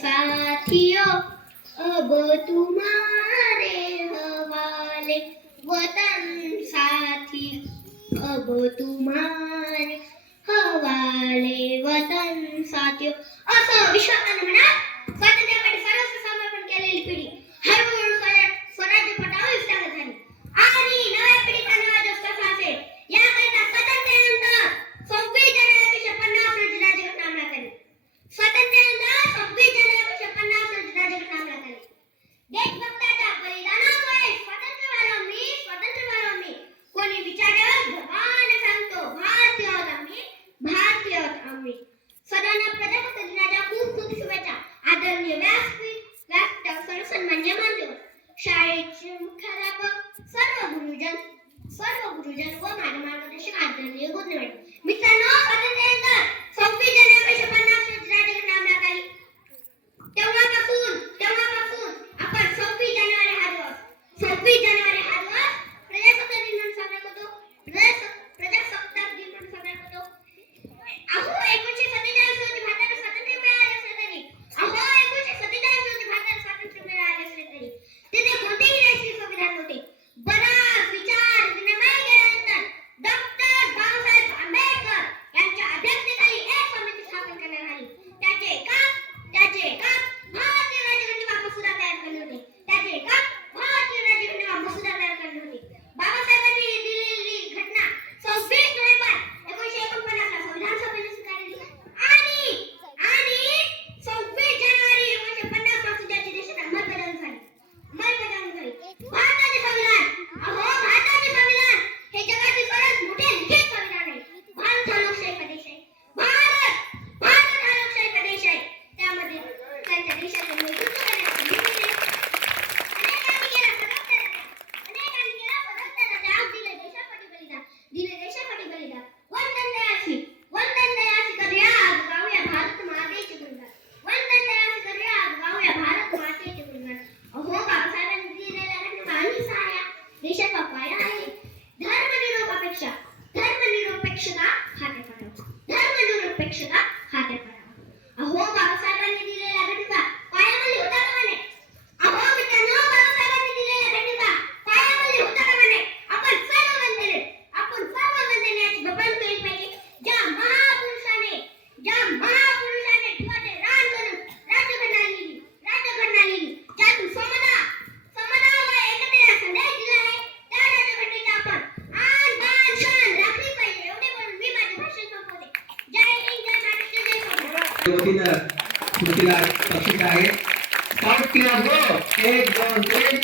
साथियों अब तुम्हारे हवाले वतन साथी। अब तुम्हारे हवाले वतन साथियों असं विश्वासाने होईल सर्वांना प्रजासत्ताक दिनाच्या खूप खूप शुभेच्छा. आदरणीय व्यासपीठ व्यासपीठावर सर्वसन्मान्य मान्यवर शाळेचे मुख्याध्यापक सर्व गुरुजन सर्व गुरुजन व मार्गदर्शक आदरणीय गुरुजन मित्रांनो स्वातंत्र्यानंतर सव्वीस जानेवारी एकशे पन्नास राज्य घटना आली तेव्हापासून तेव्हापासून आपण सव्वीस जानेवारी हा दिवस सव्वीस जानेवारी Thank you. वतीनं स्मृतीला प्रसिद्ध आहे. सात क्रिया हो. एक दोन तीन.